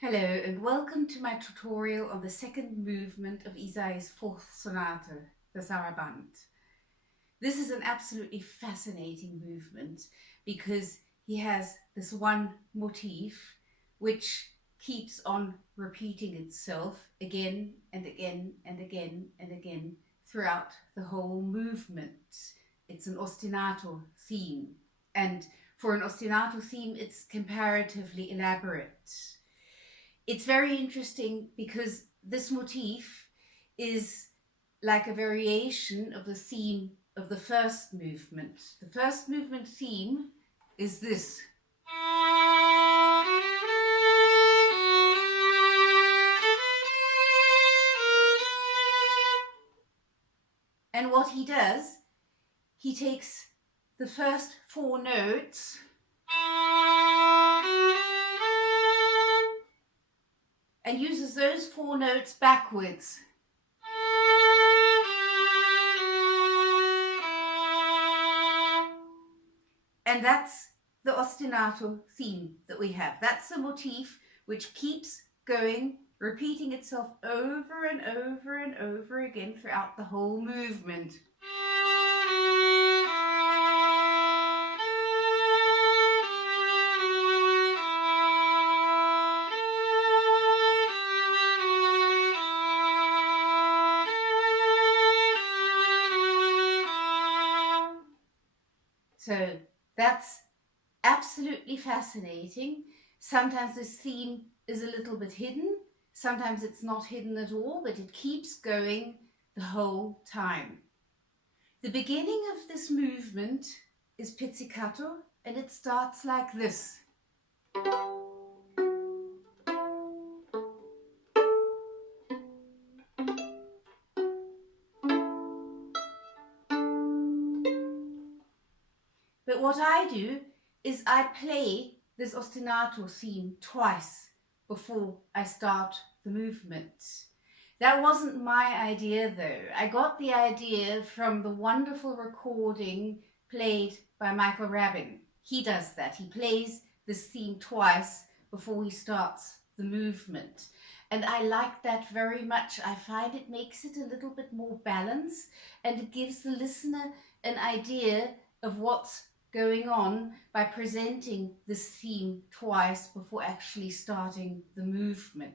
Hello and welcome to my tutorial on the second movement of Ysaye's fourth sonata, the Sarabande. This is an absolutely fascinating movement because he has this one motif which keeps on repeating itself again and again and again and again throughout the whole movement. It's an ostinato theme, and for an ostinato theme it's comparatively elaborate. It's very interesting because this motif is like a variation of the theme of the first movement. The first movement theme is this. And what he does, he takes the first four notes and uses those four notes backwards. And that's the ostinato theme that we have. That's the motif which keeps going, repeating itself over and over and over again throughout the whole movement. So that's absolutely fascinating. Sometimes this theme is a little bit hidden, sometimes it's not hidden at all, but it keeps going the whole time. The beginning of this movement is pizzicato, and it starts like this. But what I do is I play this ostinato theme twice before I start the movement. That wasn't my idea though. I got the idea from the wonderful recording played by Michael Rabin. He does that. He plays this theme twice before he starts the movement. And I like that very much. I find it makes it a little bit more balanced, and it gives the listener an idea of what's going on by presenting this theme twice before actually starting the movement.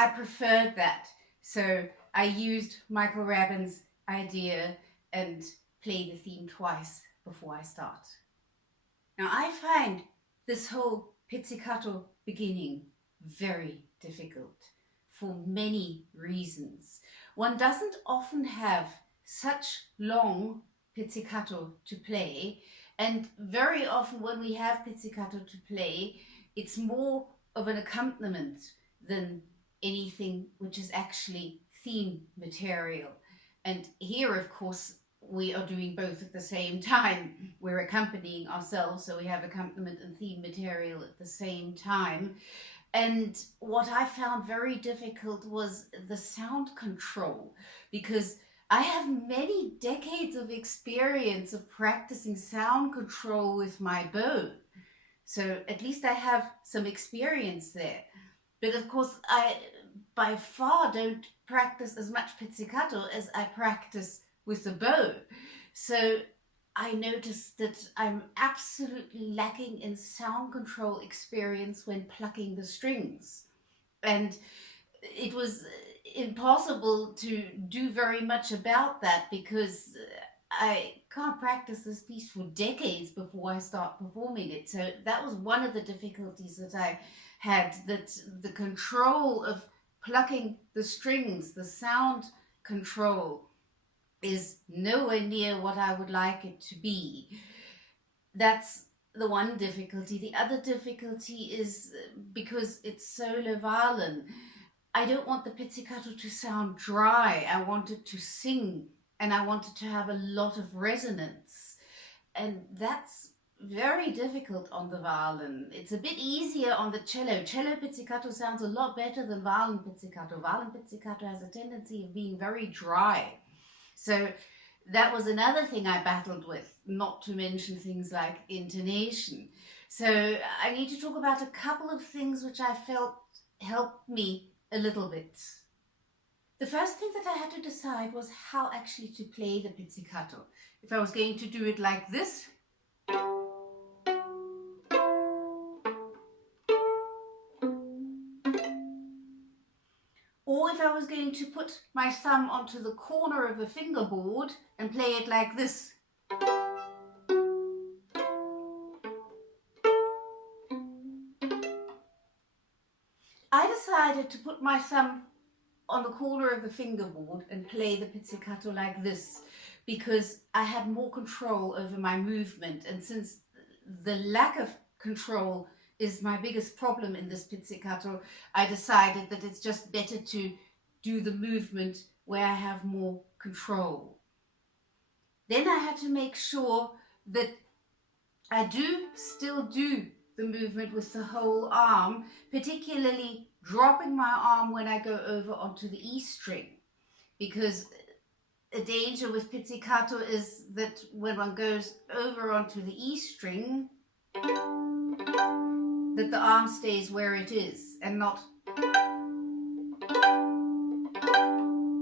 I preferred that, so I used Michael Rabin's idea and play the theme twice before I start. Now I find this whole pizzicato beginning very difficult for many reasons. One doesn't often have such long pizzicato to play, and very often when we have pizzicato to play, it's more of an accompaniment than anything which is actually theme material. And here, of course, we are doing both at the same time. We're accompanying ourselves, so we have accompaniment and theme material at the same time. And what I found very difficult was the sound control, because I have many decades of experience of practicing sound control with my bow. So at least I have some experience there. But of course, I by far don't practice as much pizzicato as I practice with the bow. So I noticed that I'm absolutely lacking in sound control experience when plucking the strings. And it was impossible to do very much about that because I can't practice this piece for decades before I start performing it. So that was one of the difficulties that I had, that the control of plucking the strings, the sound control, is nowhere near what I would like it to be. That's the one difficulty. The other difficulty is because it's solo violin, I don't want the pizzicato to sound dry. I want it to sing and I wanted to have a lot of resonance. And that's very difficult on the violin. It's a bit easier on the cello. Cello pizzicato sounds a lot better than violin pizzicato. Violin pizzicato has a tendency of being very dry. So that was another thing I battled with, not to mention things like intonation. So I need to talk about a couple of things which I felt helped me a little bit. The first thing that I had to decide was how actually to play the pizzicato. If I was going to do it like this, or if I was going to put my thumb onto the corner of the fingerboard and play it like this. I decided to put my thumb on the corner of the fingerboard and play the pizzicato like this because I had more control over my movement, and since the lack of control is my biggest problem in this pizzicato, I decided that it's just better to do the movement where I have more control. Then I had to make sure that I do still do the movement with the whole arm, particularly dropping my arm when I go over onto the E string, because a danger with pizzicato is that when one goes over onto the E string, that the arm stays where it is and not,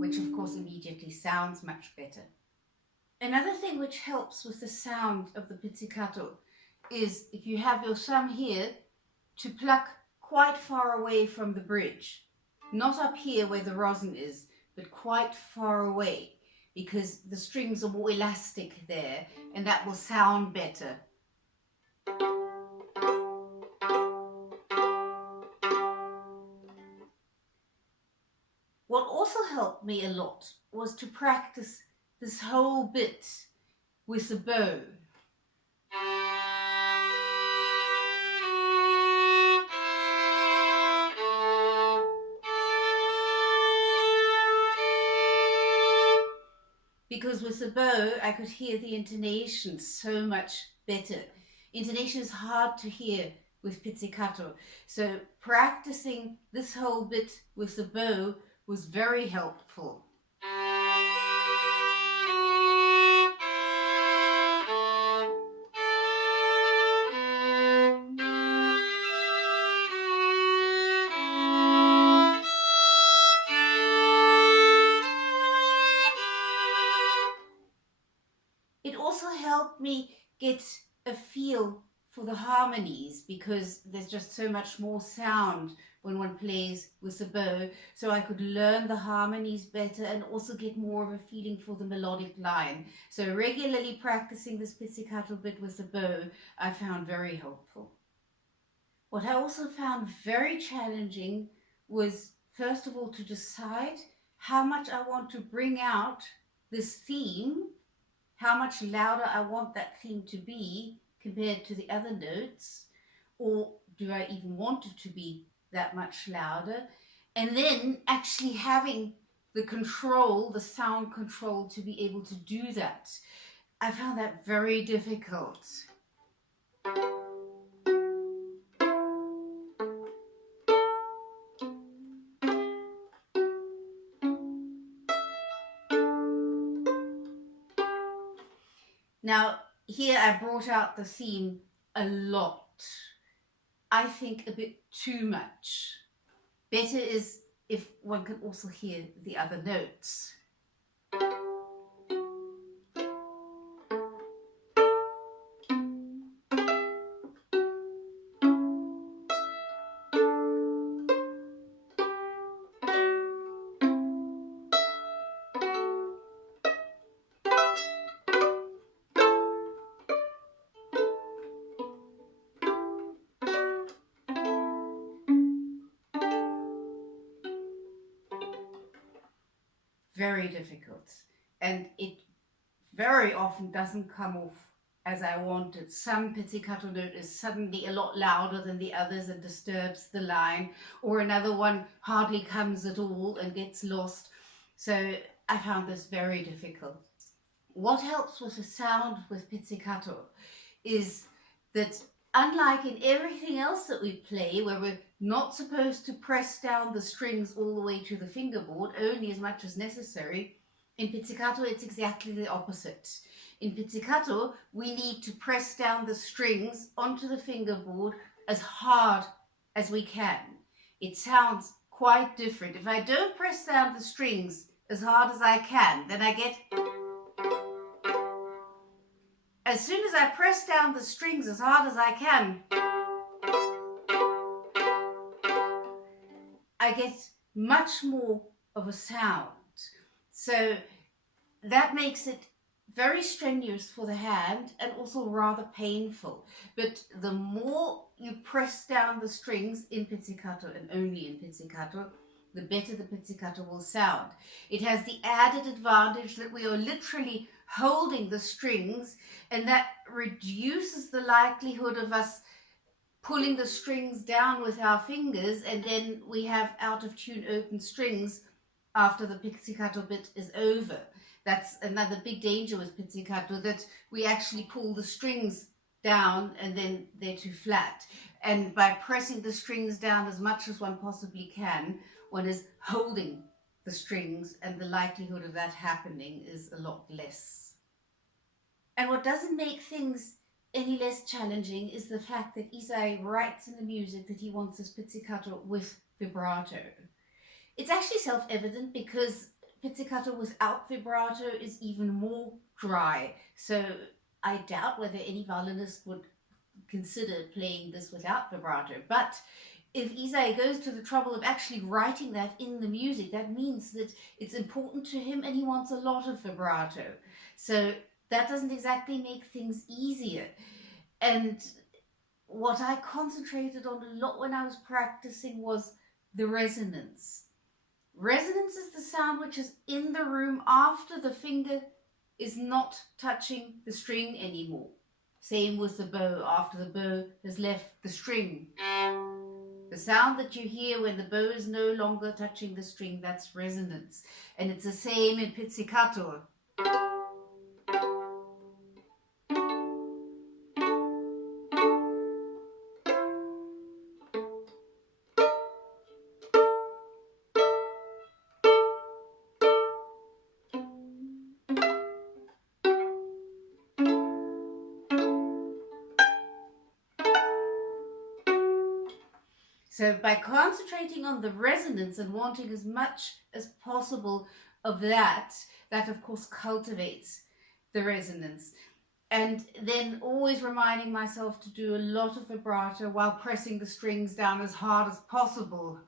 which of course immediately sounds much better. Another thing which helps with the sound of the pizzicato is if you have your thumb here, to pluck quite far away from the bridge. Not up here where the rosin is, but quite far away, because the strings are more elastic there and that will sound better. What also helped me a lot was to practice this whole bit with the bow. Because with the bow I could hear the intonation so much better. Intonation is hard to hear with pizzicato, so practicing this whole bit with the bow was very helpful. It also helped me get a feel for the harmonies, because there's just so much more sound when one plays with the bow, so I could learn the harmonies better and also get more of a feeling for the melodic line. So regularly practicing this pizzicato bit with the bow I found very helpful. What I also found very challenging was, first of all, to decide how much I want to bring out this theme, how much louder I want that theme to be compared to the other notes, or do I even want it to be that much louder? And then actually having the control, the sound control, to be able to do that. I found that very difficult. Now, here I brought out the theme a lot. I think a bit too much. Better is if one can also hear the other notes. Very difficult, and it very often doesn't come off as I wanted. Some pizzicato note is suddenly a lot louder than the others and disturbs the line, or another one hardly comes at all and gets lost. So I found this very difficult. What helps with the sound with pizzicato is that unlike in everything else that we play, where we're not supposed to press down the strings all the way to the fingerboard, only as much as necessary, in pizzicato it's exactly the opposite. In pizzicato, we need to press down the strings onto the fingerboard as hard as we can. It sounds quite different. If I don't press down the strings as hard as I can, then I get... As soon as I press down the strings as hard as I can, I get much more of a sound. So that makes it very strenuous for the hand and also rather painful. But the more you press down the strings in pizzicato, and only in pizzicato, the better the pizzicato will sound. It has the added advantage that we are literally holding the strings, and that reduces the likelihood of us pulling the strings down with our fingers, and then we have out of tune open strings after the pizzicato bit is over. That's another big danger with pizzicato, that we actually pull the strings down and then they're too flat. And by pressing the strings down as much as one possibly can, one is holding the strings, and the likelihood of that happening is a lot less. And what doesn't make things any less challenging is the fact that Ysay writes in the music that he wants this pizzicato with vibrato. It's actually self-evident, because pizzicato without vibrato is even more dry. So I doubt whether any violinist would consider playing this without vibrato. But if Ysay goes to the trouble of actually writing that in the music, that means that it's important to him and he wants a lot of vibrato. So that doesn't exactly make things easier. And what I concentrated on a lot when I was practicing was the resonance. Resonance is the sound which is in the room after the finger is not touching the string anymore. Same with the bow, after the bow has left the string. The sound that you hear when the bow is no longer touching the string, that's resonance. And it's the same in pizzicato. So by concentrating on the resonance and wanting as much as possible of that, that of course cultivates the resonance. And then always reminding myself to do a lot of vibrato while pressing the strings down as hard as possible.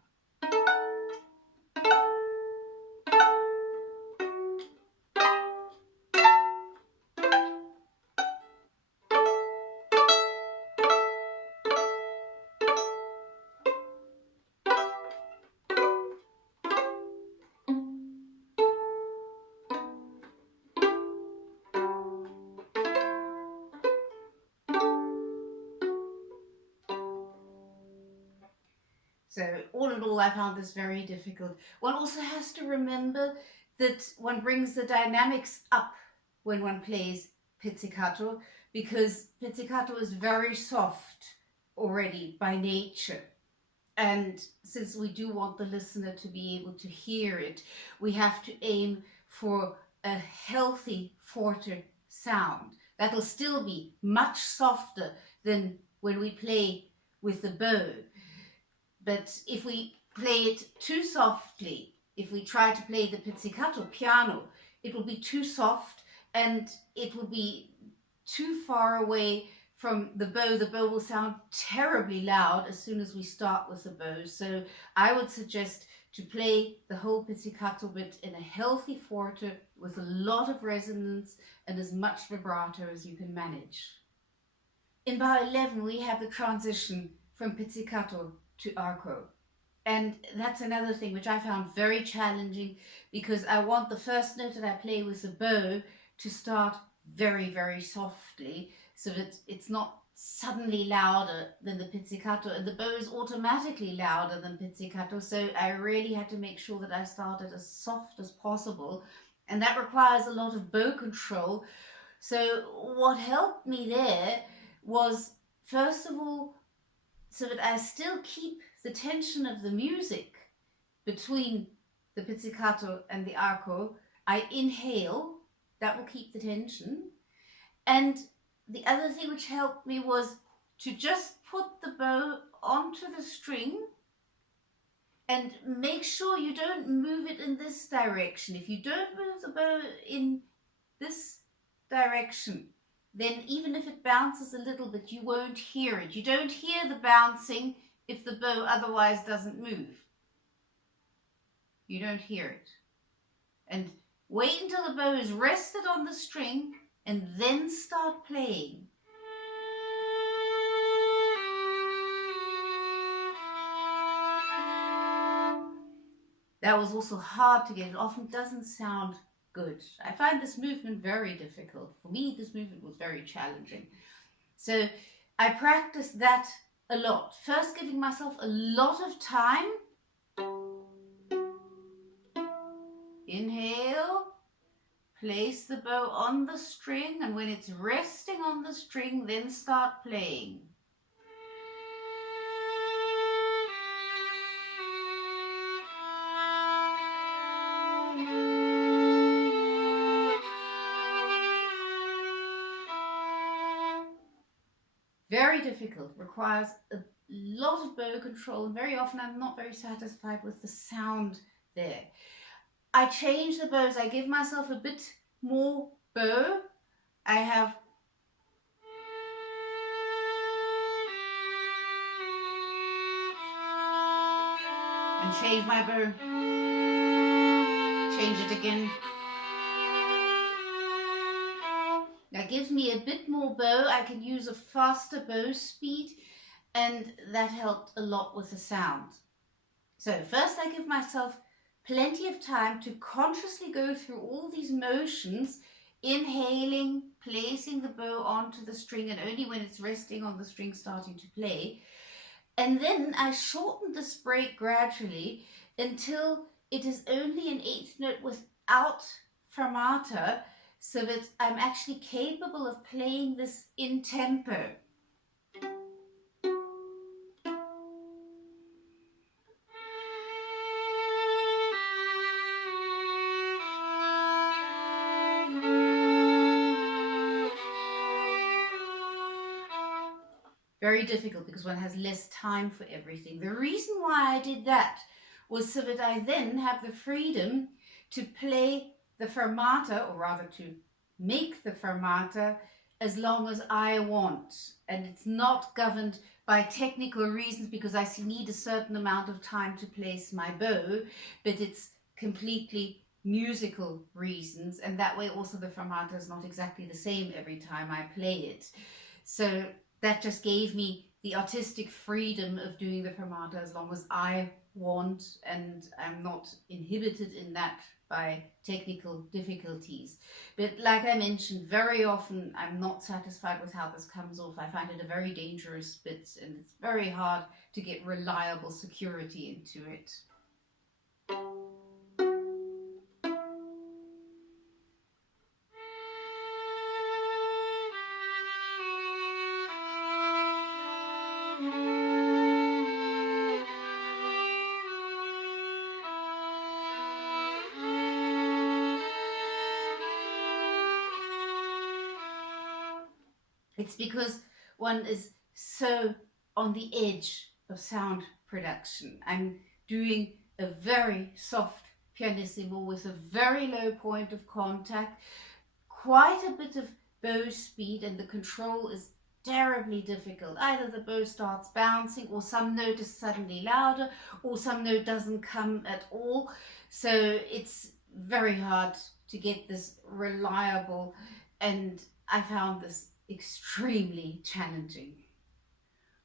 So all in all, I found this very difficult. One also has to remember that one brings the dynamics up when one plays pizzicato, because pizzicato is very soft already by nature. And since we do want the listener to be able to hear it, we have to aim for a healthy forte sound. That'll still be much softer than when we play with the bow. But if we play it too softly, if we try to play the pizzicato piano, it will be too soft and it will be too far away from the bow. The bow will sound terribly loud as soon as we start with the bow. So I would suggest to play the whole pizzicato bit in a healthy forte with a lot of resonance and as much vibrato as you can manage. In bar 11 we have the transition from pizzicato to arco. And that's another thing which I found very challenging, because I want the first note that I play with the bow to start very, very softly, so that it's not suddenly louder than the pizzicato, and the bow is automatically louder than pizzicato. So I really had to make sure that I started as soft as possible And that requires a lot of bow control. So what helped me there was, first of all, so that I still keep the tension of the music between the pizzicato and the arco. I inhale, that will keep the tension. And the other thing which helped me was to just put the bow onto the string and make sure you don't move it in this direction. If you don't move the bow in this direction, then even if it bounces a little bit, you won't hear it. You don't hear the bouncing if the bow otherwise doesn't move. You don't hear it. And wait until the bow is rested on the string and then start playing. That was also hard to get. It often doesn't sound good. I find this movement very difficult. For me, this movement was very challenging. So I practiced that a lot. First, giving myself a lot of time. Inhale, place the bow on the string, and when it's resting on the string, then start playing. Very difficult, requires a lot of bow control, and very often I'm not very satisfied with the sound there. I change the bows, I give myself a bit more bow. I have and change my bow, change it again. That gives me a bit more bow. I can use a faster bow speed, and that helped a lot with the sound. So first I give myself plenty of time to consciously go through all these motions, inhaling, placing the bow onto the string, and only when it's resting on the string starting to play. And then I shorten this break gradually until it is only an eighth note without fermata, so that I'm actually capable of playing this in tempo. Very difficult because one has less time for everything. The reason why I did that was so that I then have the freedom to play the fermata, or rather to make the fermata, as long as I want. And it's not governed by technical reasons because I need a certain amount of time to place my bow, but it's completely musical reasons. And that way also the fermata is not exactly the same every time I play it. So that just gave me the artistic freedom of doing the fermata as long as I want, and I'm not inhibited in that by technical difficulties. But like I mentioned, very often I'm not satisfied with how this comes off. I find it a very dangerous bit, and it's very hard to get reliable security into it. It's because one is so on the edge of sound production. I'm doing a very soft pianissimo with a very low point of contact, quite a bit of bow speed, and the control is terribly difficult. Either the bow starts bouncing, or some note is suddenly louder, or some note doesn't come at all. So it's very hard to get this reliable, and I found this extremely challenging.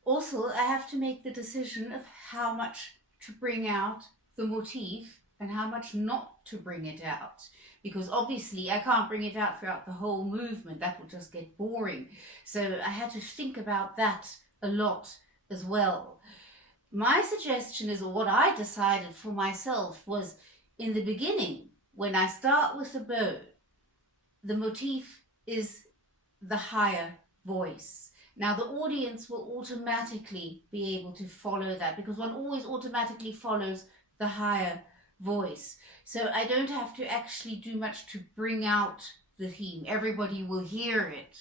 Also, I have to make the decision of how much to bring out the motif and how much not to bring it out, because obviously I can't bring it out throughout the whole movement. That will just get boring. So I had to think about that a lot as well. My suggestion is, or what I decided for myself was, in the beginning, when I start with the bow, the motif is the higher voice. Now the audience will automatically be able to follow that because one always automatically follows the higher voice. So I don't have to actually do much to bring out the theme. Everybody will hear it.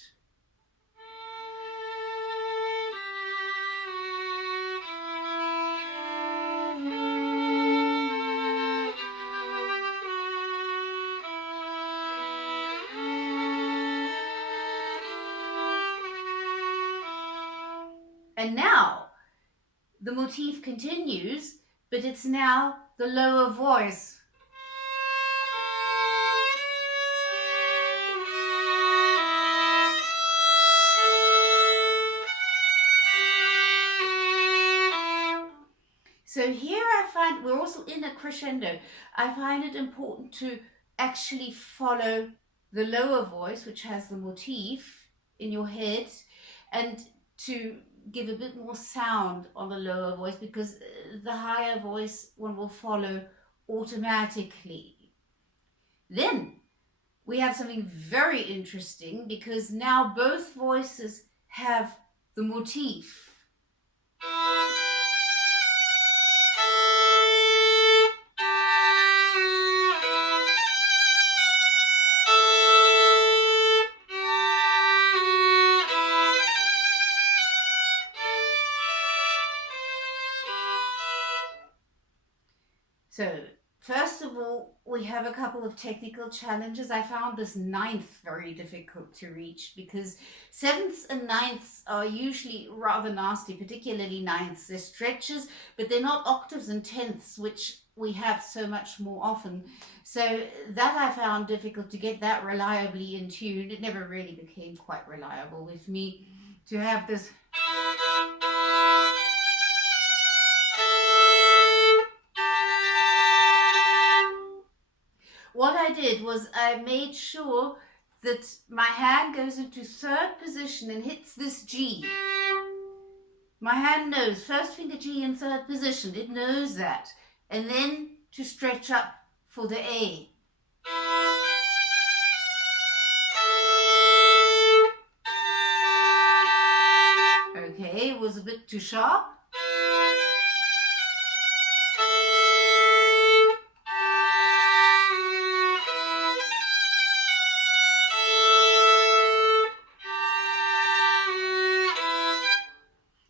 And now the motif continues, but it's now the lower voice. So here I find, we're also in a crescendo, I find it important to actually follow the lower voice, which has the motif in your head, and to give a bit more sound on the lower voice, because the higher voice one will follow automatically. Then we have something very interesting, because now both voices have the motif. So, first of all, we have a couple of technical challenges. I found this ninth very difficult to reach because sevenths and ninths are usually rather nasty, particularly ninths. They're stretches, but they're not octaves and tenths, which we have so much more often. So that I found difficult to get that reliably in tune. It never really became quite reliable with me to have this. What I did was I made sure that my hand goes into third position and hits this G. My hand knows first finger G in third position, it knows that. And then to stretch up for the A. Okay, it was a bit too sharp.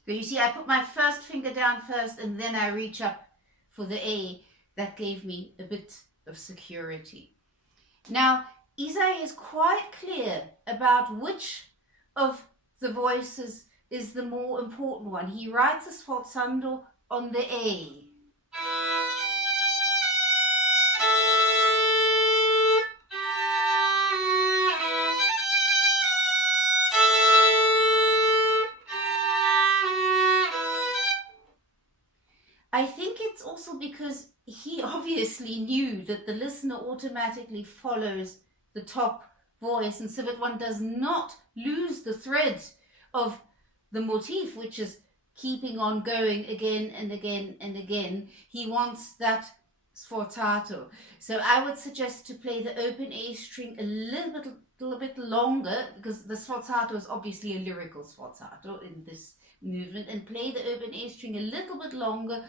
So you see, I put my first finger down first and then I reach up for the A. That gave me a bit of security. Now, Ysaye is quite clear about which of the voices is the more important one. He writes a sforzando on the A. I think it's also because he obviously knew that the listener automatically follows the top voice, and so that one does not lose the thread of the motif, which is keeping on going again and again and again. He wants that sforzato. So I would suggest to play the open A string a little bit longer, because the sforzato is obviously a lyrical sforzato in this movement, and play the open A string a little bit longer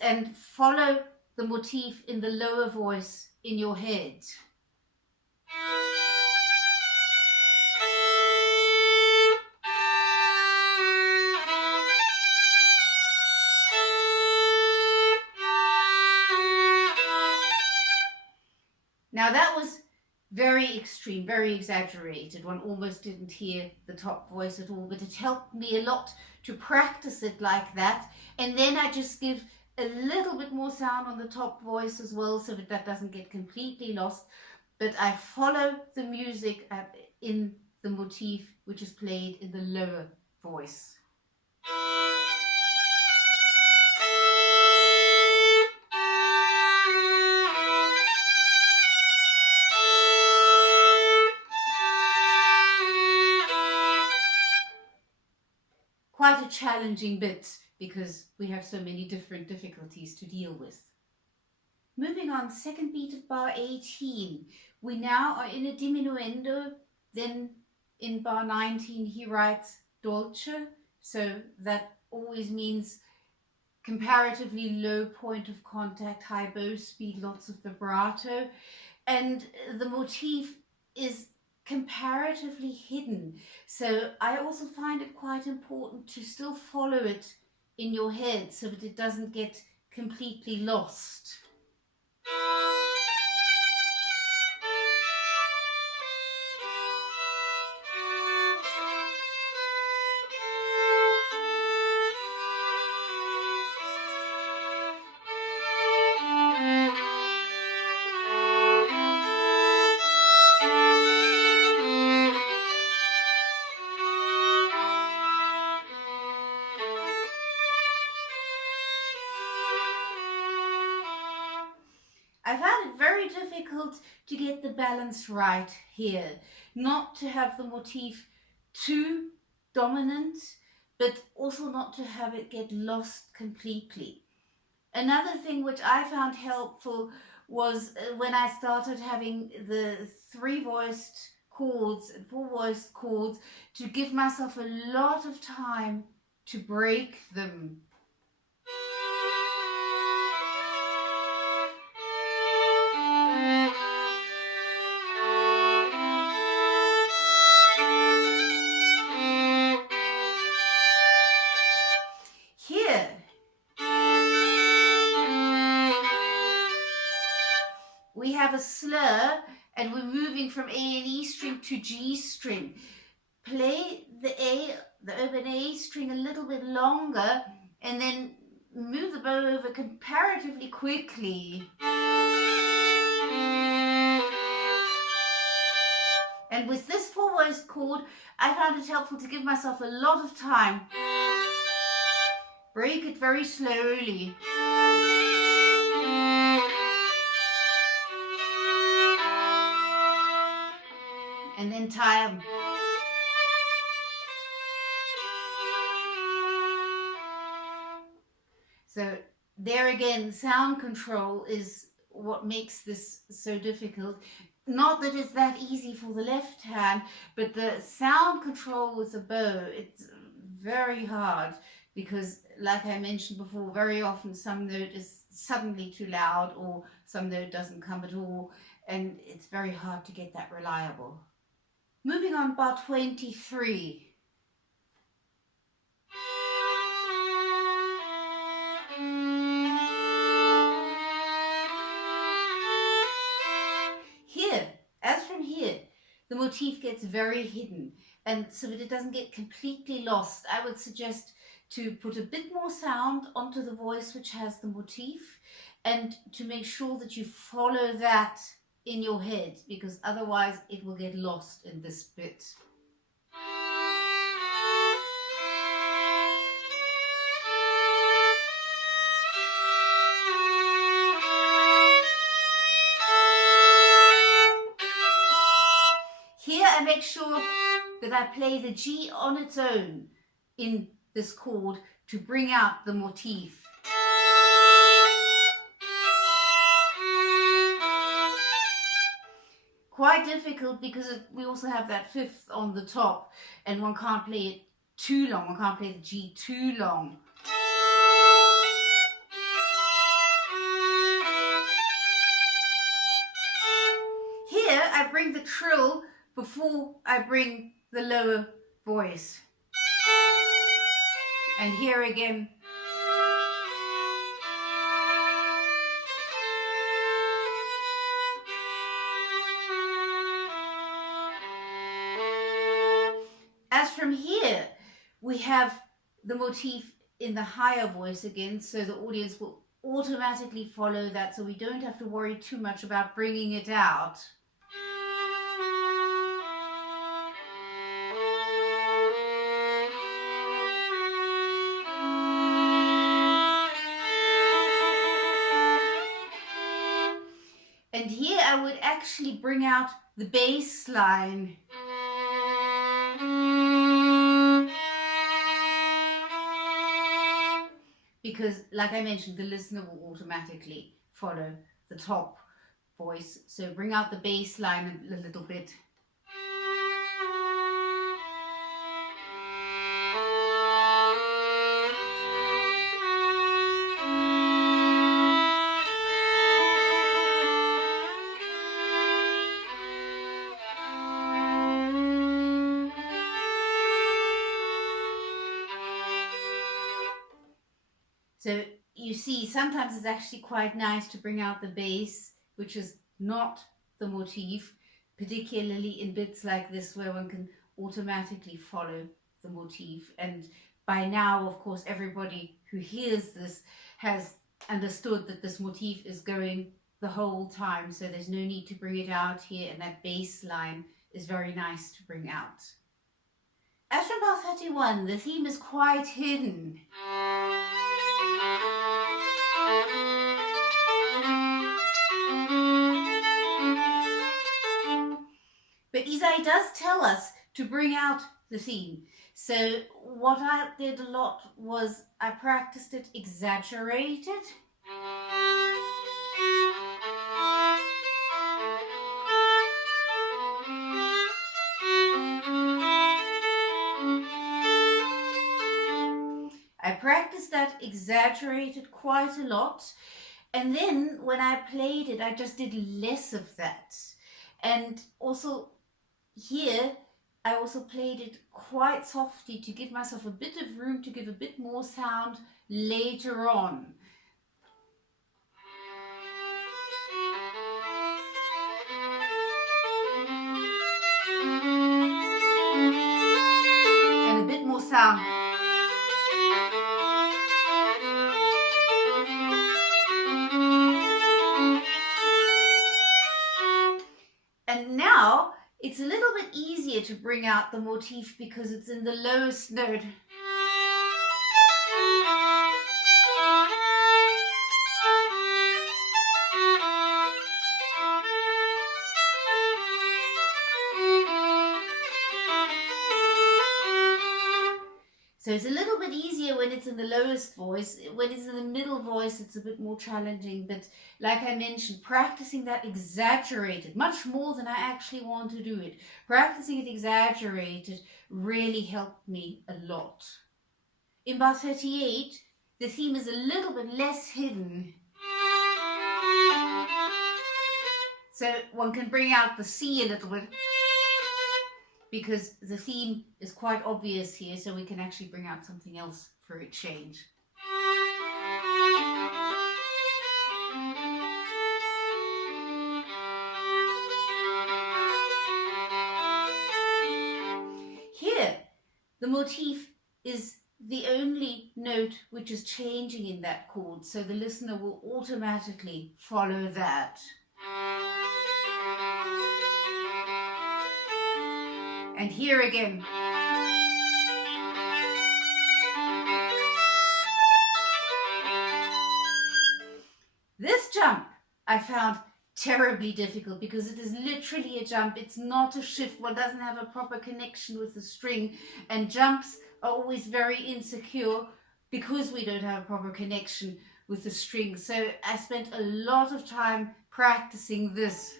and follow the motif in the lower voice in your head. Now that was very extreme, very exaggerated. One almost didn't hear the top voice at all, but it helped me a lot to practice it like that. And then I just give a little bit more sound on the top voice as well, so that that doesn't get completely lost. But I follow the music in the motif, which is played in the lower voice. Quite a challenging bit, because we have so many different difficulties to deal with. Moving on, second beat of bar 18. We now are in a diminuendo. Then in bar 19 he writes dolce, so that always means comparatively low point of contact, high bow speed, lots of vibrato, and the motif is comparatively hidden. So I also find it quite important to still follow it in your head so that it doesn't get completely lost. I found it very difficult to get the balance right here. Not to have the motif too dominant, but also not to have it get lost completely. Another thing which I found helpful was when I started having the 3-voiced chords and 4-voiced chords, to give myself a lot of time to break them. Here, we have a slur and we're moving from A and E string to G string. Play the open A string a little bit longer and then move the bow over comparatively quickly. And with this 4-voiced chord, I found it helpful to give myself a lot of time. Break it very slowly. And then tie them. So there again, sound control is what makes this so difficult. Not that it's that easy for the left hand, but the sound control with the bow, it's very hard because, like I mentioned before, very often some note is suddenly too loud or some note doesn't come at all, and it's very hard to get that reliable. Moving on, bar 23. Here, as from here, the motif gets very hidden, and so that it doesn't get completely lost, I would suggest to put a bit more sound onto the voice which has the motif, and to make sure that you follow that in your head, because otherwise it will get lost in this bit. Here I make sure that I play the G on its own in this chord to bring out the motif. Quite difficult because we also have that 5th on the top and one can't play it too long, one can't play the G too long. Here I bring the trill before I bring the lower voice. And here again. As from here, we have the motif in the higher voice again, so the audience will automatically follow that, so we don't have to worry too much about bringing it out. And here I would actually bring out the bass line. Because, like I mentioned, the listener will automatically follow the top voice. So bring out the bass line a little bit. So you see, sometimes it's actually quite nice to bring out the bass, which is not the motif, particularly in bits like this where one can automatically follow the motif. And by now, of course, everybody who hears this has understood that this motif is going the whole time, so there's no need to bring it out here, and that bass line is very nice to bring out. As from bar 31, the theme is quite hidden. But Ysay does tell us to bring out the theme. So what I did a lot was I practiced it exaggerated. I practiced that exaggerated quite a lot. And then when I played it, I just did less of that. And also here, I also played it quite softly to give myself a bit of room to give a bit more sound later on. And a bit more sound. And now it's a little bit easier to bring out the motif because it's in the lowest note. So it's a little bit easier when it's in the lowest voice. When it's in the middle voice, it's a bit more challenging. But like I mentioned, practicing that exaggerated, much more than I actually want to do it, practicing it exaggerated really helped me a lot. In bar 38, the theme is a little bit less hidden. So one can bring out the C a little bit, because the theme is quite obvious here, so we can actually bring out something else for a change. Here, the motif is the only note which is changing in that chord, so the listener will automatically follow that. And here again. This jump I found terribly difficult because it is literally a jump. It's not a shift. One doesn't have a proper connection with the string, and jumps are always very insecure because we don't have a proper connection with the string. So I spent a lot of time practicing this.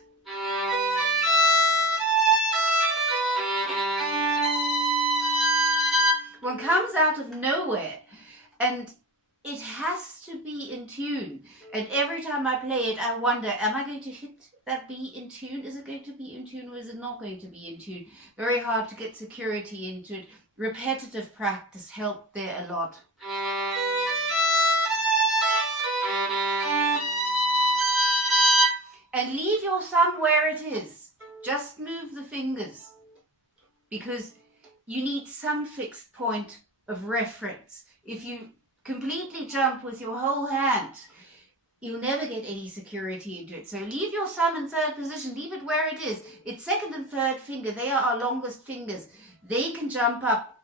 One comes out of nowhere and it has to be in tune. And every time I play it, I wonder, am I going to hit that B in tune? Is it going to be in tune or is it not going to be in tune? Very hard to get security into it. Repetitive practice helped there a lot. And leave your thumb where it is. Just move the fingers, because you need some fixed point of reference. If you completely jump with your whole hand, you'll never get any security into it. So leave your thumb in third position, leave it where it is. It's second and third finger, they are our longest fingers. They can jump up,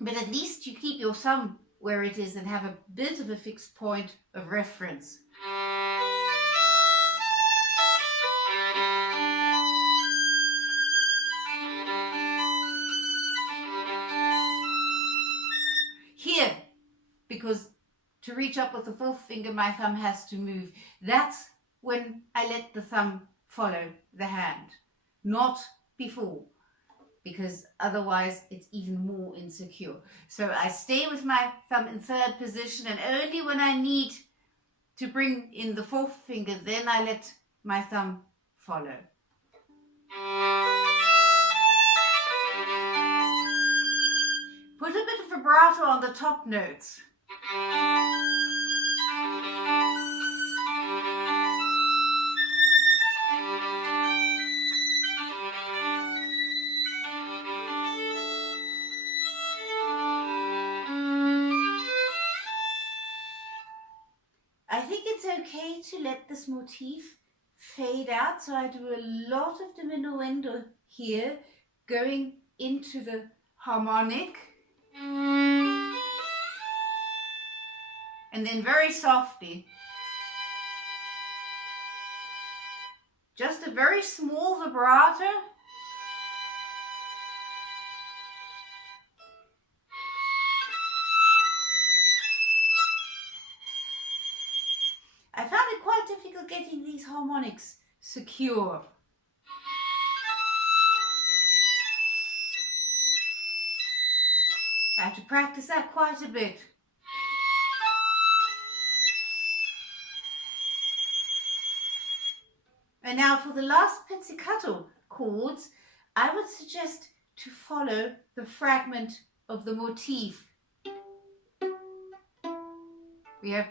but at least you keep your thumb where it is and have a bit of a fixed point of reference. Here, because to reach up with the fourth finger, my thumb has to move. That's when I let the thumb follow the hand, not before, because otherwise it's even more insecure. So I stay with my thumb in third position, and only when I need to bring in the fourth finger, then I let my thumb follow. Put a bit of vibrato on the top notes. I think it's okay to let this motif fade out, so I do a lot of diminuendo here, going into the harmonic, and then very softly, just a very small vibrato. I found it quite difficult getting these harmonics secure. I had to practice that quite a bit. And now for the last pizzicato chords, I would suggest to follow the fragment of the motif. We have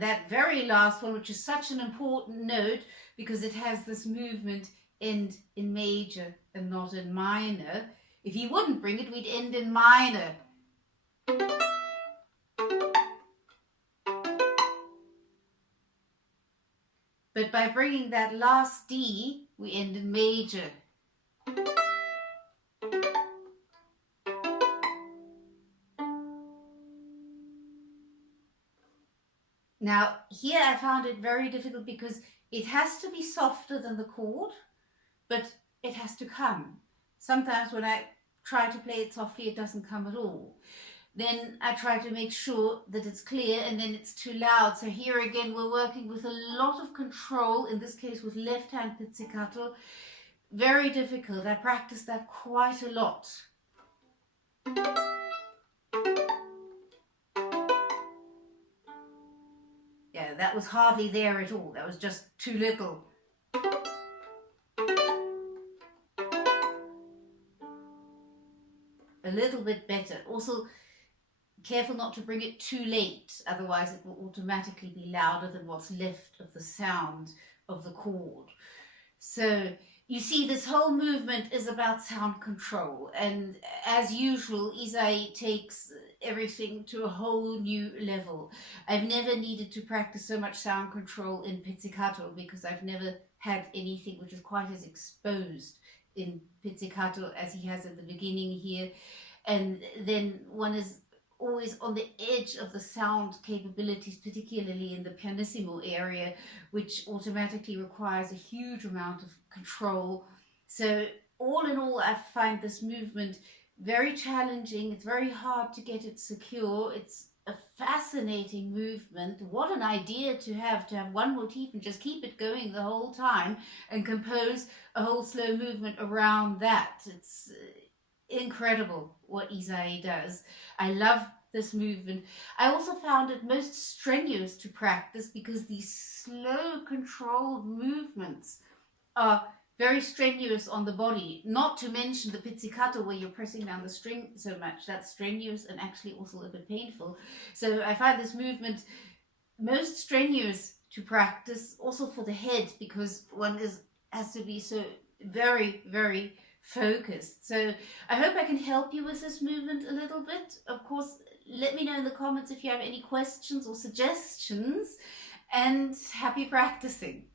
that very last one, which is such an important note because it has this movement end in major and not in minor. If you wouldn't bring it, we'd end in minor. But by bringing that last D, we end in major. Now, here I found it very difficult because it has to be softer than the chord, but it has to come. Sometimes when I try to play it softly, it doesn't come at all. Then I try to make sure that it's clear, and then it's too loud. So here again, we're working with a lot of control, in this case with left hand pizzicato. Very difficult. I practiced that quite a lot. Yeah, that was hardly there at all. That was just too little. A little bit better. Also, careful not to bring it too late, otherwise it will automatically be louder than what's left of the sound of the chord. So you see, this whole movement is about sound control, and as usual, Ysaye takes everything to a whole new level. I've never needed to practice so much sound control in pizzicato because I've never had anything which is quite as exposed in pizzicato as he has at the beginning here. And then one is always on the edge of the sound capabilities, particularly in the pianissimo area, which automatically requires a huge amount of control. So all in all, I find this movement very challenging. It's very hard to get it secure. It's a fascinating movement. What an idea to have one motif and just keep it going the whole time and compose a whole slow movement around that. It's incredible what Ysaye does. I love this movement. I also found it most strenuous to practice because these slow controlled movements are very strenuous on the body, not to mention the pizzicato where you're pressing down the string so much. That's strenuous and actually also a bit painful. So I find this movement most strenuous to practice, also for the head, because one has to be so very, very focused. So I hope I can help you with this movement a little bit. Of course, let me know in the comments if you have any questions or suggestions, and happy practicing.